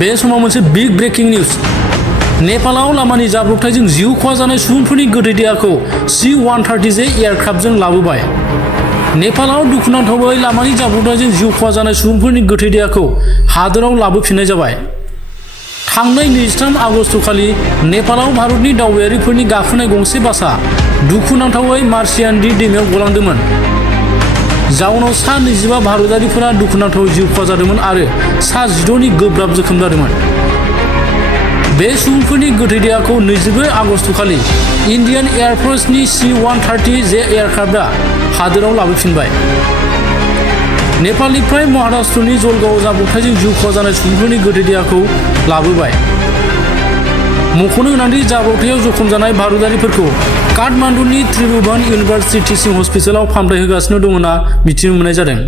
बे समाव मोनसे बिग ब्रेकिं निउज नेपालाव लामानि जाब्रबथायजों जिउ खहा जानाय सुबुंफोरनि गोथै देहाखौ C-130 जे एयारक्राफ्टजों लाबोबाय। नेपालाव दुखुनांथावै लामानि जाब्रबथायजों जिउ खहा जानाय सुबुंफोरनि गोथै देहाखौ हादोराव लाबोफिननाय जाबाय। थांनाय 23 आगस्तखालि नेपालाव भारतनि दावबायारिफोरनि गाखोनाय गंसे बासआ दुखुनांथावै मार्सियान दी दैमायाव गलांदोंमोन। जाउनाव सा 25 भारतारिफोरा दुखुनांथावै जिउ खहा जादोंमोन आरो सा 16नि गोब्राब जोखोम जादोंमोन। बे सुबुंफोरनि गोथै देहाखौ 24 आगस्तखालि इन्डियान एयारफोर्सनि C-130 जे एयारक्राफ्टआ हादोराव लाबोफिनबाय। नेपालनिफ्राय महाराष्ट्रनि जलगांव जाब्रबथायजों जिउ खहा जानाय सुबुंफोरनि गोथै देहाखौ लाबोबाय। मख'नो गोनांदि जाब्रबथायाव जखम जानाय भारतारिफोरखौ काठमान्डुनि त्रिभुवन इउनिभार्सिटि टिचिं हस्पिटालाव फाहामथाय होगासिनो दं होनना मिथिनो मोननाय जादों।